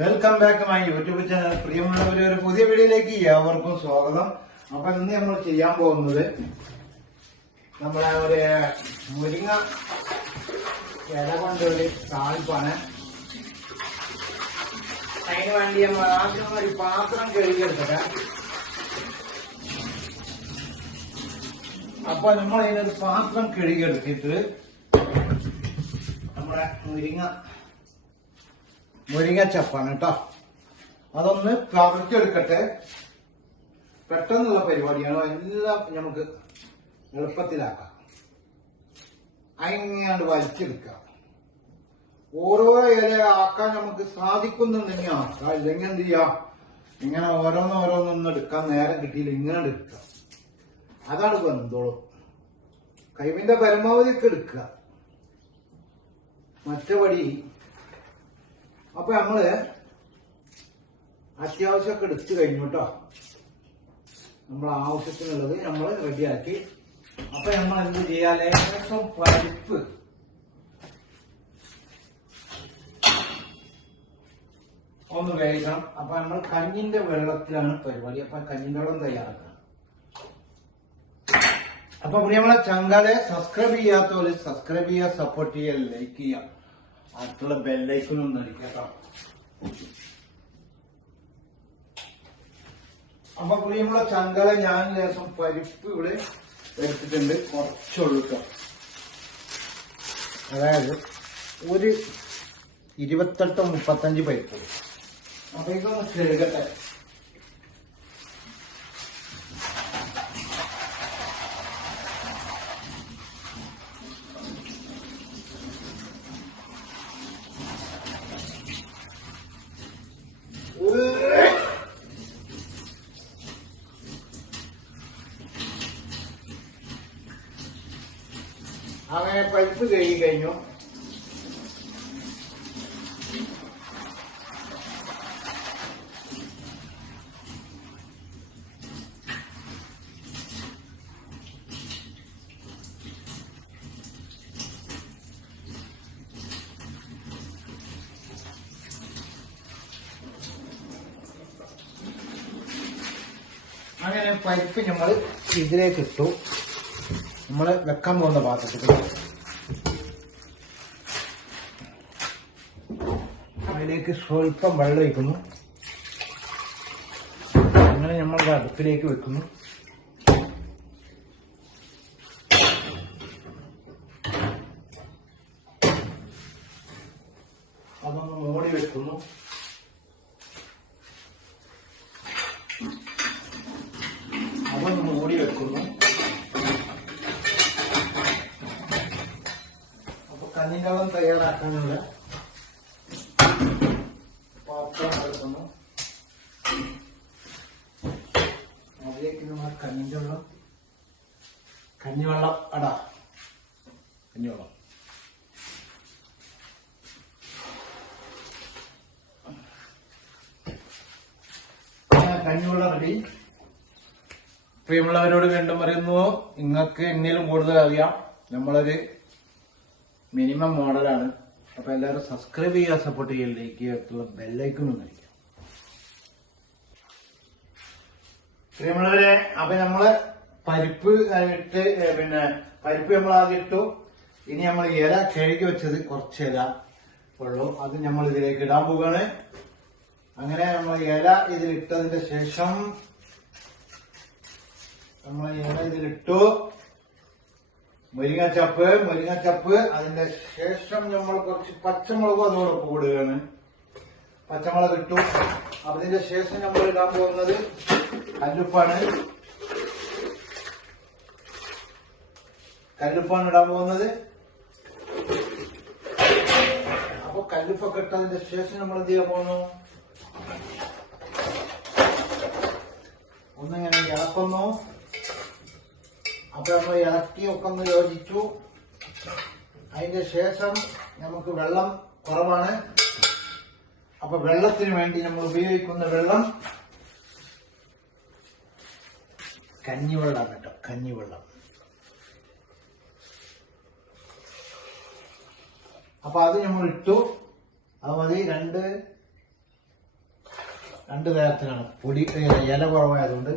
Welcome back my YouTube channel. പ്രിയമുള്ളവരെ, ഒരു പുതിയ വീഡിയോയിലേക്ക് ഏവർക്കും സ്വാഗതം. അപ്പൊ ഇന്ന് നമ്മൾ ചെയ്യാൻ പോകുന്നത് നമ്മളെ ഒരു മുരിങ്ങ ഇല കൊണ്ടൊരു താളിപ്പാണ്. അതിന് വേണ്ടി നമ്മൾ ആദ്യം ഒരു പാത്രം കഴുകിയെടുക്കട്ടെ. അപ്പൊ നമ്മൾ അതിനൊരു പാത്രം കഴുകിയെടുത്തിട്ട് നമ്മുടെ മുരിങ്ങ ചപ്പാണ് കേട്ടോ, അതൊന്ന് കറച്ചെടുക്കട്ടെ. പെട്ടെന്നുള്ള പരിപാടിയാണ്, എല്ലാം നമുക്ക് എളുപ്പത്തിലാക്കാം. അതിങ്ങാണ്ട് വലിച്ചെടുക്കാം. ഓരോ ഇല ആക്കാൻ നമുക്ക് സാധിക്കുന്നുണ്ടെങ്കിൽ ആക്കാം, ഇല്ലെങ്കിൽ എന്ത് ചെയ്യാം, ഇങ്ങനെ ഓരോന്നോരോന്നൊന്നും എടുക്കാൻ നേരം കിട്ടിയില്ല, ഇങ്ങനെ എടുക്കാം. അതാണ് ബന്ധോളം. കഴിവിന്റെ പരമാവധിയൊക്കെ എടുക്കുക, മറ്റപടി. അപ്പൊ നമ്മള് അത്യാവശ്യമൊക്കെ എടുത്തു കഴിഞ്ഞു കേട്ടോ. നമ്മളെ ആവശ്യത്തിനുള്ളത് നമ്മൾ റെഡിയാക്കി. അപ്പൊ നമ്മൾ എന്ത് ചെയ്യാ, ലേശം പരിപ്പ് ഒന്ന് വേവിക്കണം. അപ്പൊ നമ്മൾ കഞ്ഞിന്റെ വെള്ളത്തിലാണ് പരിപാടി. അപ്പൊ കഞ്ഞിന്റെ വെള്ളം തയ്യാറാക്കണം. അപ്പൊ പ്രിയമുള്ള ചങ്കാലെ, സബ്സ്ക്രൈബ് ചെയ്യാത്തവര് സബ്സ്ക്രൈബ് ചെയ്യുക, സപ്പോർട്ട് ചെയ്യുക, ലൈക്ക് ചെയ്യുക, അടുത്തുള്ള ബെല്ലൈക്കനും അടിക്കുക കേട്ടോ. അപ്പൊ പ്രിയമുള്ള ചങ്കാലെ, ഞാൻ ലേശം പരിപ്പ് ഇവിടെ എടുത്തിട്ടുണ്ട്, കുറച്ചുള്ളൂ കേട്ടോ. അതായത് ഒരു 28-35 പരിപ്പ്. അപ്പൊ ഇതൊന്ന് കഴുകട്ടെ. അങ്ങനെ പരിപ്പ് കഴുകി കഴിഞ്ഞു. അങ്ങനെ പരിപ്പ് നമ്മൾ ഇതിലേക്ക് ഇട്ടു. നമ്മൾ വെക്കാൻ പോകുന്ന പാത്രത്തിൽ അതിലേക്ക് സ്വല്പം വെള്ളം ഒഴിക്കുന്നു. അങ്ങനെ നമ്മൾ അടുപ്പിലേക്ക് വെക്കുന്നു. അതൊന്ന് മൂടി വെക്കുന്നു. അതൊന്ന് മൂടി വെക്കുന്നു. അപ്പൊ കഞ്ഞിവെള്ളം തയ്യാറാക്കാനുള്ള പാത്രം എടുക്കുന്നു. അതിലേക്ക് നമ്മൾ കഞ്ഞിവെള്ളം കഞ്ഞിവെള്ളം റെഡി. പ്രിയമുള്ളവരോട് വീണ്ടും പറയുന്നു, നിങ്ങൾക്ക് എന്നേലും കൂടുതൽ അറിയാം. നമ്മളൊരു മിനിമം മോഡലാണ്. അപ്പൊ എല്ലാവരും സബ്സ്ക്രൈബ് ചെയ്യുക, സപ്പോർട്ട് ചെയ്യുക, ലൈക്ക് ചെയ്യുക, ബെല്ലൈക്കനും കഴിക്കുക. പ്രിയമുള്ളവരെ, അപ്പൊ നമ്മള് പരിപ്പ് ഇട്ട്, പരിപ്പ് നമ്മൾ ആദ്യം ഇട്ടു. ഇനി നമ്മൾ ഇല കഴുകി വെച്ചത് കുറച്ച് ഇല ഉള്ളൂ, അത് നമ്മൾ ഇതിലേക്ക് ഇടാൻ പോവുകയാണ്. അങ്ങനെ നമ്മൾ ഇല ഇതിലിട്ടതിന്റെ ശേഷം നമ്മൾ ഇല ഇതിലിട്ടു. മുരിങ്ങച്ചപ്പ് അതിന്റെ ശേഷം നമ്മൾ കുറച്ച് പച്ചമുളകും അതോടൊപ്പം കൂടുകയാണ്. പച്ചമുളക് ഇട്ടു. അതിന്റെ ശേഷം നമ്മൾ ഇടാൻ പോകുന്നത് കല്ലുപ്പാണ് ഇടാൻ പോകുന്നത്. അപ്പൊ കല്ലുപ്പൊക്കെ ഇട്ടതിന്റെ ശേഷം നമ്മൾ എന്ത് ചെയ്യാൻ പോകുന്നു, ഒന്നിങ്ങനെ ഇളക്കുന്നു. അപ്പൊ നമ്മൾ ഇളക്കി ഒക്കെ ഒന്ന് യോജിച്ചു. അതിന്റെ ശേഷം നമുക്ക് വെള്ളം കുറവാണ്. അപ്പൊ വെള്ളത്തിന് വേണ്ടി നമ്മൾ ഉപയോഗിക്കുന്ന വെള്ളം കഞ്ഞിവെള്ളം കേട്ടോ, കഞ്ഞിവെള്ളം. അപ്പൊ അത് നമ്മൾ ഇട്ടു. അത് മതി. 2 2 നേരത്തിനാണ്. പൊടി ഇല കുറവായതുകൊണ്ട്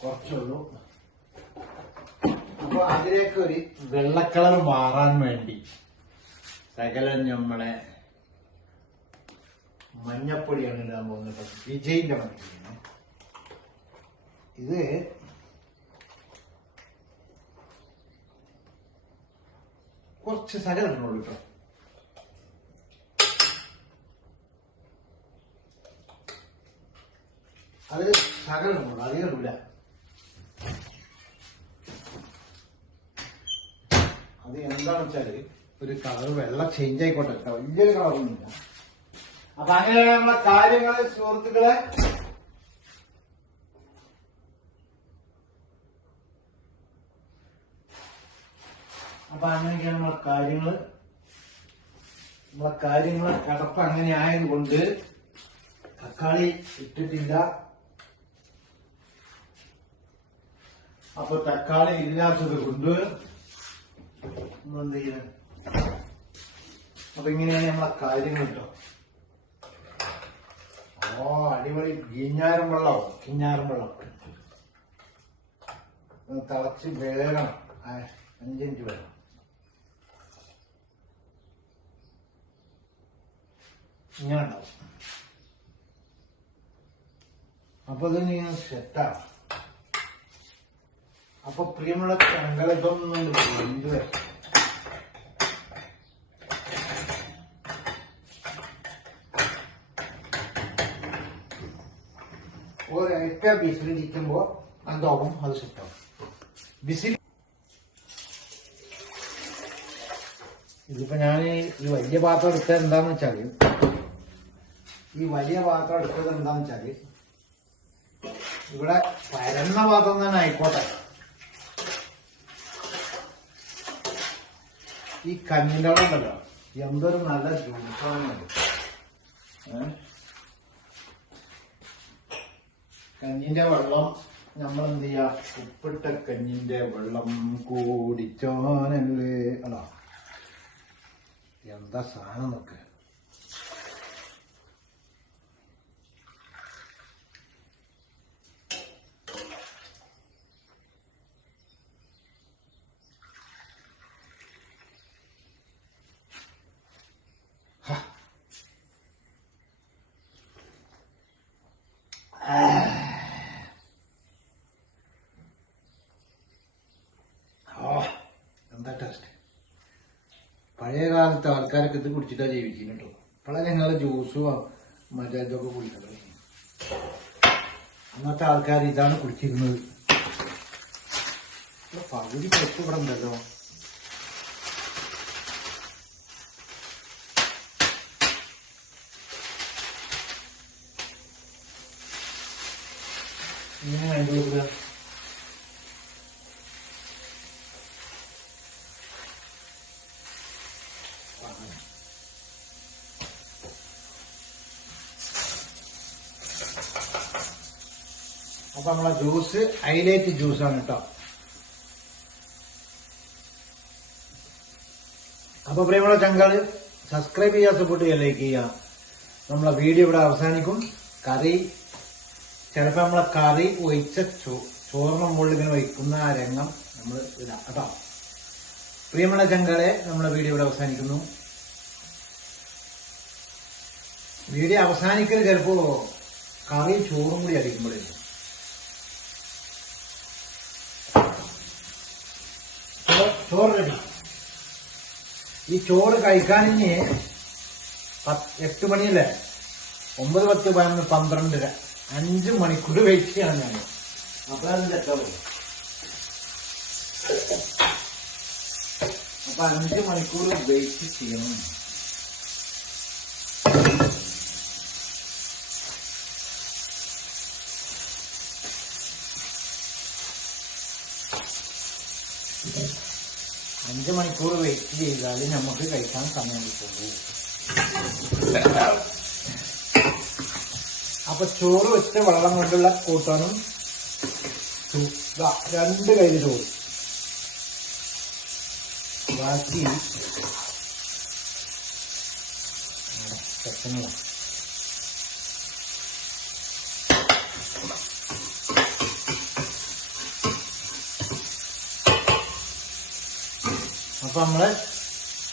കുറച്ചുള്ളൂ. അപ്പൊ അതിലേക്ക് ഒരു വെള്ളക്കളർ മാറാൻ വേണ്ടി സകലം നമ്മളെ മഞ്ഞപ്പൊടിയാണ് ഇടാൻ പോകുന്നത്. വിജയിന്റെ മഞ്ഞപ്പൊടിയാണ് ഇത്. കുറച്ച് സകലം ഇടണുള്ളൂ കേട്ടോ. അത് സകലം ഇടണുള്ളൂ, അധികം ഇടില്ല. അത് എന്താണെന്ന് വെച്ചാല് ഒരു കളർ വെള്ളം ചേഞ്ച് ആയിക്കോട്ടെ കേട്ടോ, വലിയൊരു കളറൊന്നുമില്ല. അപ്പൊ അങ്ങനെയുള്ള കാര്യങ്ങള് സുഹൃത്തുക്കളെ. അപ്പൊ അങ്ങനെയൊക്കെയാണ് നമ്മളെ കാര്യങ്ങള് കിടപ്പ് അങ്ങനെ ആയതുകൊണ്ട് തക്കാളി ഇട്ടിട്ടില്ല. അപ്പൊ തക്കാളി ഇല്ലാത്തത് കൊണ്ട് എന്ത് ചെയ്യുന്നത്. അപ്പൊ ഇങ്ങനെയാണ് നമ്മളെ കാര്യങ്ങൾ കേട്ടോ. അടിപൊളി കിഞ്ഞാരം വെള്ളം തിളച്ച് വേഗണം. 5 മിനിറ്റ് വേണം. ഇങ്ങനെ ഉണ്ടാവും. അപ്പൊ ഇത് നിങ്ങൾ സെറ്റാണ്. അപ്പൊ പ്രിയമുള്ള ചങ്കലത്തൊന്നും എന്ത് ഒരൊറ്റ ബിസിലിരിക്കുമ്പോ എന്താവും, അത് സെറ്റാവും. ബിസിൽ ഇതിപ്പോ ഞാൻ ഈ വലിയ പാത്രം എടുത്തത് എന്താന്ന് വെച്ചാല് ഇവിടെ പരന്ന പാത്രം തന്നെ ആയിക്കോട്ടെ. ഈ കഞ്ഞിൻ്റെ വെള്ളം ഉണ്ടല്ലോ, എന്തൊരു നല്ല ജ്യൂസാണ്. കഞ്ഞിന്റെ വെള്ളം നമ്മളെന്ത് ചെയ്യാ, ഉപ്പിട്ട കഞ്ഞിന്റെ വെള്ളം കൂടിച്ചോനല്ലേ. അതാ എന്താ സാധനം നോക്ക്. എന്താ ടേസ്റ്റ്. പഴയ കാലത്ത് ആൾക്കാരൊക്കെ ഇത് കുടിച്ചിട്ടാ ജീവിക്കുന്നത് കേട്ടോ. ഇപ്പോഴെ ഞങ്ങൾ ജ്യൂസും മറ്റേ ഇതൊക്കെ കുടിക്കുന്നത്. അന്നത്തെ ആൾക്കാർ ഇതാണ് കുടിച്ചിരുന്നത്. പകുതി കുറച്ച് ഇവിടെ ഉണ്ടല്ലോ. ഇങ്ങനെ അതിൻ്റെ കൊടുക്കുക. അപ്പൊ നമ്മളെ ജ്യൂസ് ഹൈലൈറ്റ് ജ്യൂസാണ് കേട്ടോ. അപ്പൊ പ്രിയമുള്ള ചങ്കാള്, സബ്സ്ക്രൈബ് ചെയ്യുക, സപ്പോർട്ട് ചെയ്യുക, ലൈക്ക് ചെയ്യുക. നമ്മളെ വീഡിയോ ഇവിടെ അവസാനിക്കും. കറി ചിലപ്പോൾ നമ്മളെ കറി ഒഴിച്ച ചോറിന് മുകളിൽ ഇങ്ങനെ വയ്ക്കുന്ന ആ രംഗം നമ്മൾ ഇടാം കേട്ടോ. പ്രിയമുള്ള ചങ്കാളെ, നമ്മളെ വീഡിയോ ഇവിടെ അവസാനിക്കുന്നു. വീഡിയോ അവസാനിക്കൽ ചിലപ്പോ കറി ചോറും കൂടി അടിക്കുമ്പോഴേക്കും. ചോറ് റെഡി. ഈ ചോറ് കഴിക്കാനിഞ്ഞ് 8 മണിയല്ലേ, 9, 10, 11, 12, 5 മണിക്കൂർ വെയിറ്റ് ചെയ്യണം ഞാൻ. അപ്പോഴാണ് തെറ്റാവും. അപ്പൊ 5 മണിക്കൂർ വെയിറ്റ് ചെയ്യണം. അഞ്ച് മണിക്കൂർ വെയിറ്റ് ചെയ്താൽ നമുക്ക് കഴിക്കാൻ സമയം കിട്ടുള്ളൂ. അപ്പൊ ചോറ് വെച്ച വെള്ളം കൊണ്ടുള്ള കൂട്ടാനും 2 കയ്യിൽ ചോറ്, ബാക്കി അപ്പൊ നമ്മള്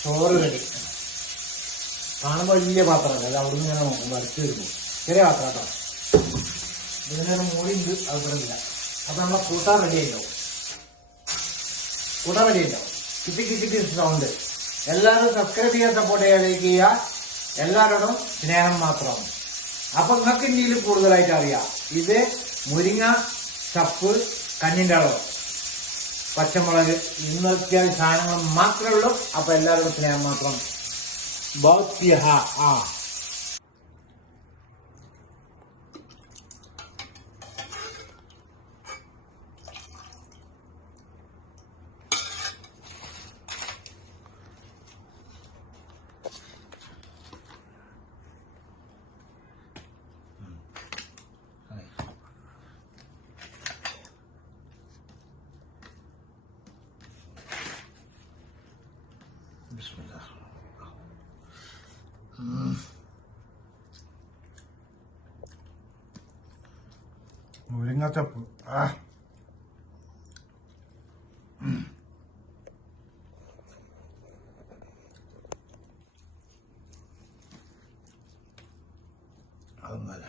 ചോറ് റെഡി. കാണുമ്പോ വലിയ പാത്രമല്ല, അത് അവിടെ നിന്ന് ഇങ്ങനെ വരച്ച് വരുമ്പോ ചെറിയ പാത്രം കേട്ടോ. ഇതിനൊരു മൂടിയുണ്ട്, അത് ഇവിടെ ഇല്ല. അപ്പൊ നമ്മളെ കൂട്ടാൻ റെഡി ആയിട്ടുണ്ടാവും. കൂട്ടാൻ റെഡി ആയിട്ടുണ്ടാവും. കിട്ടി കിട്ടി സൗണ്ട്. എല്ലാവരും സബ്സ്ക്രൈബ് ചെയ്യാൻ, സപ്പോർട്ട് ചെയ്യാൻ, ലൈക്ക് ചെയ്യുക. എല്ലാവരോടും സ്നേഹം മാത്രം. അപ്പൊ നിങ്ങൾക്ക് ഇന്ത്യയിൽ കൂടുതലായിട്ട് അറിയാം. ഇത് മുരിങ്ങ, ചപ്പ്, കഞ്ഞിൻ്റെ അളവ്, പച്ചമുളക്, ഇന്നൊക്കെ സാധനങ്ങൾ മാത്രമേ ഉള്ളൂ. അപ്പൊ എല്ലാവരോടും സ്നേഹം മാത്രം. മുരിങ്ങച്ചപ്പ് അതൊന്നുമല്ല.